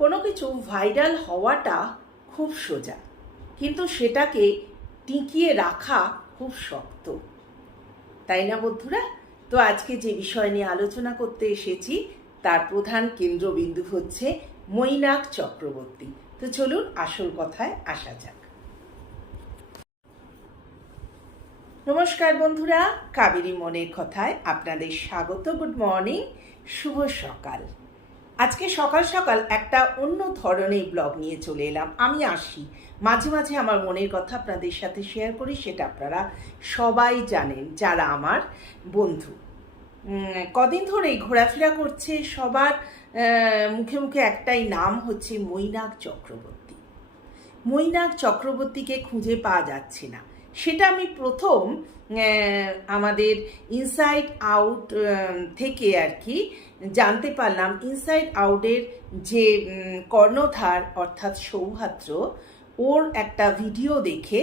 কোনো কিছু ভাইরাল হওয়াটা খুব সোজা, কিন্তু সেটাকে টিকিয়ে রাখা খুব শক্ত, তাই না বন্ধুরা? তো আজকে যে বিষয় নিয়ে আলোচনা করতে এসেছি তার প্রধান কেন্দ্রবিন্দু হচ্ছে মৈনাক চক্রবর্তী। তো চলুন আসল কথায় আসা যাক। নমস্কার বন্ধুরা, কাবেরী মনের কথায় আপনাদের স্বাগত। গুড মর্নিং, শুভ সকাল। আজকে সকাল সকাল একটা অন্য ধরনের ব্লগ নিয়ে চলে এলাম। আমি আসি মাঝে মাঝে আমার মনের কথা আপনাদের সাথে শেয়ার করি, সেটা আপনারা সবাই জানেন যারা আমার বন্ধু। কদিন ধরেই ঘোরাফেরা করছে সবার মুখে মুখে একটাই নাম, হচ্ছে মৈনাক চক্রবর্তী। মৈনাক চক্রবর্তীকে খুঁজে পাওয়া যাচ্ছে না। সেটা আমি প্রথম আমাদের ইনসাইড আউট থেকে আর কি জানতে পারলাম। ইনসাইড আউটের যে কর্ণধার অর্থাৎ সৌহাত্র, ওর একটা ভিডিও দেখে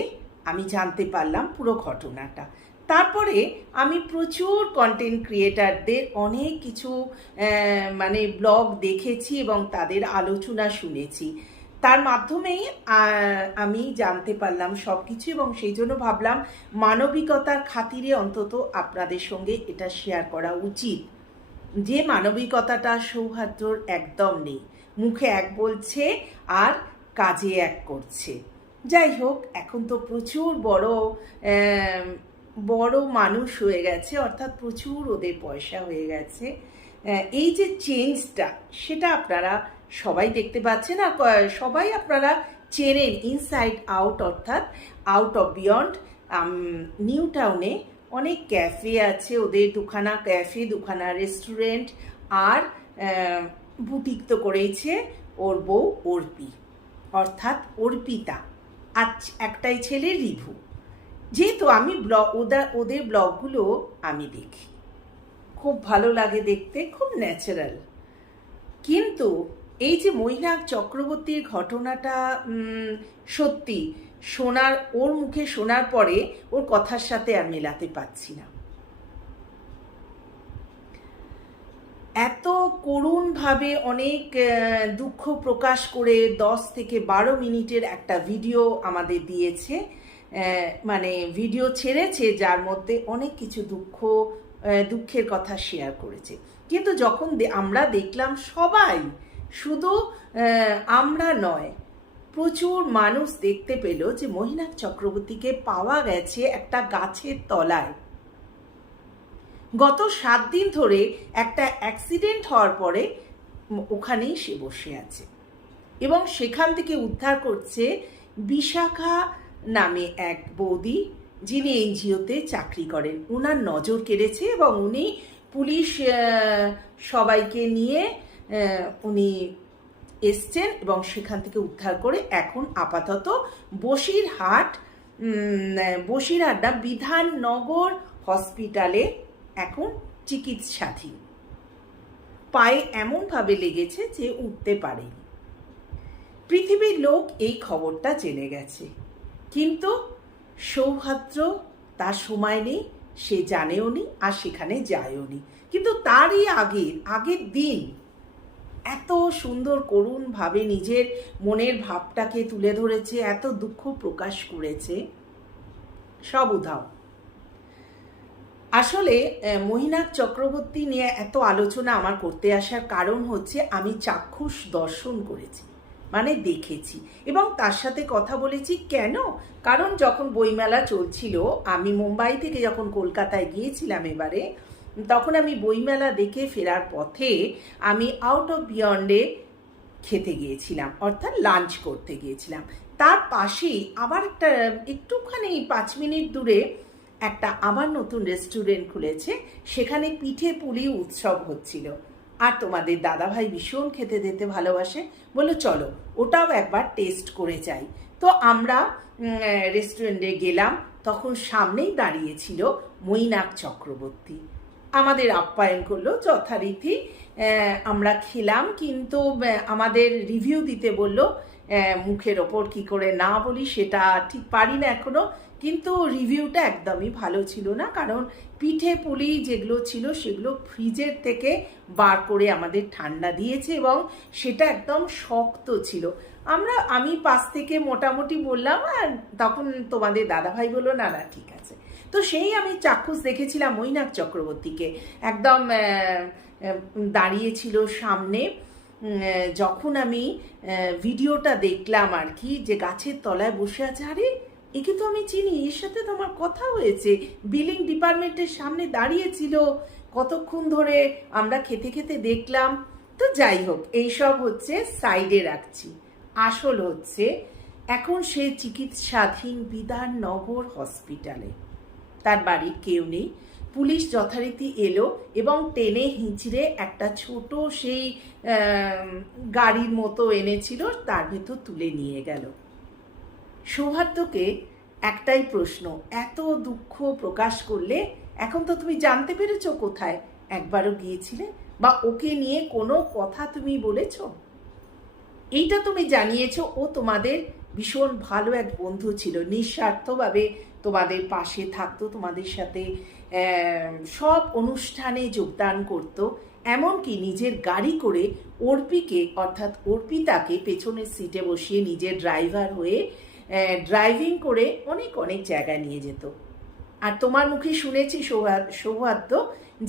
আমি জানতে পারলাম পুরো ঘটনাটা। তারপরে আমি প্রচুর কন্টেন্ট ক্রিয়েটারদের অনেক কিছু মানে ব্লগ দেখেছি এবং তাদের আলোচনা শুনেছি। তার মাধ্যমেই আমি জানতে পারলাম সব কিছু, এবং সেই জন্য ভাবলাম মানবিকতার খাতিরে অন্তত আপনাদের সঙ্গে এটা শেয়ার করা উচিত। যে মানবিকতাটা সৌহার্দ্যর একদম নেই, মুখে এক বলছে আর কাজে এক করছে। যাই হোক, এখন তো প্রচুর বড় মানুষ হয়ে গেছে, অর্থাৎ প্রচুর ওদের পয়সা হয়ে গেছে। এই যে চেঞ্জটা, সেটা আপনারা সবাই দেখতে পাচ্ছেন, আর সবাই আপনারা চেনেন। ইনসাইড আউট অর্থাৎ আউট অফ বিয়ন্ড নিউ টাউনে অনেক ক্যাফে আছে, ওদের দুখানা ক্যাফে, দুখানা রেস্টুরেন্ট, আর বুটিক তো করেছে ওর বউ অর্পি, অর্থাৎ অর্পিতা, আর একটাই ছেলে রিভু। যেহেতু আমি ওদের ব্লগগুলো আমি দেখি, খুব ভালো লাগে দেখতে, খুব ন্যাচারাল। কিন্তু এই যে মৈনাক চক্রবর্তীর ঘটনাটা সত্যি ওর মুখে শোনার পরে ওর কথার সাথে আর মেলাতে পারছি না। এত করুণভাবে অনেক দুঃখ প্রকাশ করে 10 থেকে 12 মিনিটের একটা ভিডিও আমাদের দিয়েছে, মানে ভিডিও ছেড়েছে, যার মধ্যে অনেক কিছু দুঃখের কথা শেয়ার করেছে। কিন্তু যখন আমরা দেখলাম, সবাই, শুধু আমরা নয়, প্রচুর মানুষ দেখতে পেল যে মৈনাক চক্রবর্তীকে পাওয়া গেছে একটা গাছের তলায়। গত 7 দিন ধরে একটা অ্যাক্সিডেন্ট হওয়ার পরে ওখানেই সে বসে আছে, এবং সেখান থেকে উদ্ধার করছে বিশাখা নামে এক বৌদি, যিনি এনজিওতে চাকরি করেন। ওনার নজর কেড়েছে এবং উনি পুলিশ সবাইকে নিয়ে উনি এসছেন, এবং সেখান থেকে উদ্ধার করে এখন আপাতত বসিরহাট না, বিধাননগর হসপিটালে এখন চিকিৎসাধীন। পায়ে এমনভাবে লেগেছে যে উঠতে পারেনি। পৃথিবীর লোক এই খবরটা জেনে গেছে, কিন্তু সৌহার্দ্য তার সময় নেই, সে জানেও নি আর সেখানে যায়ও নি। কিন্তু তারই আগের দিন এত সুন্দর করুণভাবে নিজের মনের ভাবটাকে তুলে ধরেছে, এত দুঃখ প্রকাশ করেছে, সব উধাও। আসলে মৈনাক চক্রবর্তী নিয়ে এত আলোচনা আমার করতে আসার কারণ হচ্ছে আমি চাক্ষুষ দর্শন করেছি, মানে দেখেছি, এবং তার সাথে কথা বলেছি। কেন? কারণ যখন বইমেলা চলছিল, আমি মুম্বাই থেকে যখন কলকাতায় গিয়েছিলাম এবারে, তখন আমি বইমেলা দেখে ফেরার পথে আমি আউট অফ বিয়ন্ডে খেতে গিয়েছিলাম, অর্থাৎ লাঞ্চ করতে গিয়েছিলাম। তার পাশেই আবার একটা একটুখানি 5 মিনিট দূরে একটা আবার নতুন রেস্টুরেন্ট খুলেছে, সেখানে পিঠে পুলি উৎসব হচ্ছিল। আর তোমাদের দাদাভাই ভীষণ খেতে দিতে ভালোবাসে, বললো চলো ওটাও একবার টেস্ট করে যাই। তো আমরা রেস্টুরেন্টে গেলাম, তখন সামনেই দাঁড়িয়েছিল মৈনাক চক্রবর্তী। আমাদের আপ্যায়ন করলো যথারীতি, আমরা খেলাম, কিন্তু আমাদের রিভিউ দিতে বলল। মুখের ওপর কি করে না বলি সেটা ঠিক পারি না এখনো, কিন্তু রিভিউটা একদমই ভালো ছিল না, কারণ পিঠে পুলি যেগুলো ছিল সেগুলো ফ্রিজের থেকে বার করে আমাদের ঠান্ডা দিয়েছে এবং সেটা একদম শক্ত ছিল। আমি পাশ থেকে মোটামুটি বললাম, আর তখন তোমাদের দাদাভাই বললো না না ঠিক আছে। তো সেই আমি চাক্ষুষ দেখেছিলাম মৈনাক চক্রবর্তীকে, একদম দাঁড়িয়েছিল সামনে। যখন আমি ভিডিওটা দেখলাম আর কি, যে গাছের তলায় বসে আছে, আরে একে তো আমি চিনি, এর সাথে তো আমার কথা হয়েছে, বিলিং ডিপার্টমেন্টের সামনে দাঁড়িয়েছিল কতক্ষণ ধরে, আমরা খেতে খেতে দেখলাম। তো যাই হোক, এইসব হচ্ছে সাইডে রাখছি। আসল হচ্ছে এখন সে চিকিৎসাধীন বিধাননগর হসপিটালে, তার বাড়ির কেউ নেই। পুলিশ যথারীতি এলো এবং টেনে হিঁচড়ে একটা ছোট সেই গাড়ির মতো এনেছিল, তার ভেতর তুলে নিয়ে গেল। সৌহার্দ্যকে একটাই প্রশ্ন, এত দুঃখ প্রকাশ করলে, এখন তো তুমি জানতে পেরেছো কোথায়, একবারও গিয়েছিলে বা ওকে নিয়ে কোনো কথা তুমি বলেছ? এইটা তুমি জানিয়েছো ও তোমাদের ভীষণ ভালো এক বন্ধু ছিল, নিঃস্বার্থভাবে তোমাদের পাশে থাকতো, তোমাদের সাথে সব অনুষ্ঠানে যোগদান করত, এমনকি নিজের গাড়ি করে অর্পিকে অর্থাৎ অর্পিতাকে পেছনের সিটে বসিয়ে নিজের ড্রাইভার হয়ে ড্রাইভিং করে অনেক অনেক জায়গায় নিয়ে যেত। আর তোমার মুখে শুনেছি সৌহার্দ্য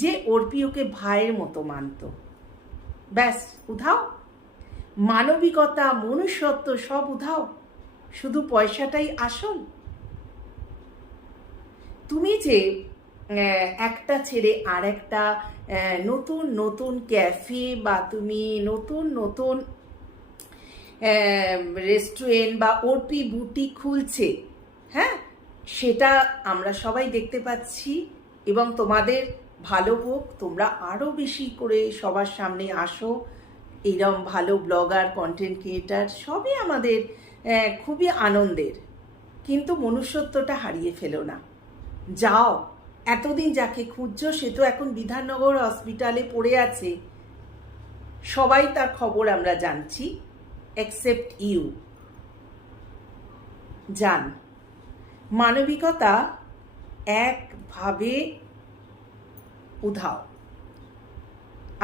যে অর্পি ওকে ভাইয়ের মতো মানত। ব্যাস, উধাও মানবিকতা, মনুষ্যত্ব সব উধাও, শুধু পয়সাটাই আসল। তুমি যে একটা ছেড়ে আর একটা নতুন নতুন ক্যাফে বা তুমি নতুন নতুন রেস্টুরেন্ট বা অর্পি বুটিক খুলছে, হ্যাঁ, সেটা আমরা সবাই দেখতে পাচ্ছি এবং তোমাদের ভালো হোক, তোমরা আরও বেশি করে সবার সামনে আসো। এইরকম ভালো ব্লগার, কন্টেন্ট ক্রিয়েটার সবই আমাদের খুবই আনন্দের, কিন্তু মনুষ্যত্বটা হারিয়ে ফেলো না। যাও, এতদিন যাকে খুঁজছো সে তো এখন বিধাননগর হসপিটালে পড়ে আছে, সবাই তার খবর আমরা জানছি, এক্সেপ্ট ইউ। জান, মানবিকতা একভাবে উধাও।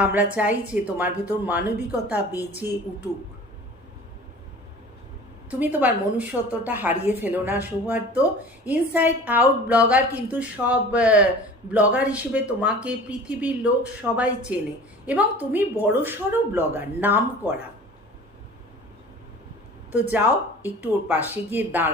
আমরা চাই যে তোমার ভেতর মানবিকতা বেঁচে উঠুক। তুমি তোমার মনুষ্যত্বটা হারিয়ে ফেলো না সৌহার্দ্য। ইনসাইড আউট ব্লগার কিন্তু সব ব্লগার হিসেবে তোমাকে পৃথিবীর লোক সবাই চেনে এবং তুমি বড়সড় ব্লগার, নাম করা। তো যাও, একটু ওর পাশে গিয়ে দাঁড়াও।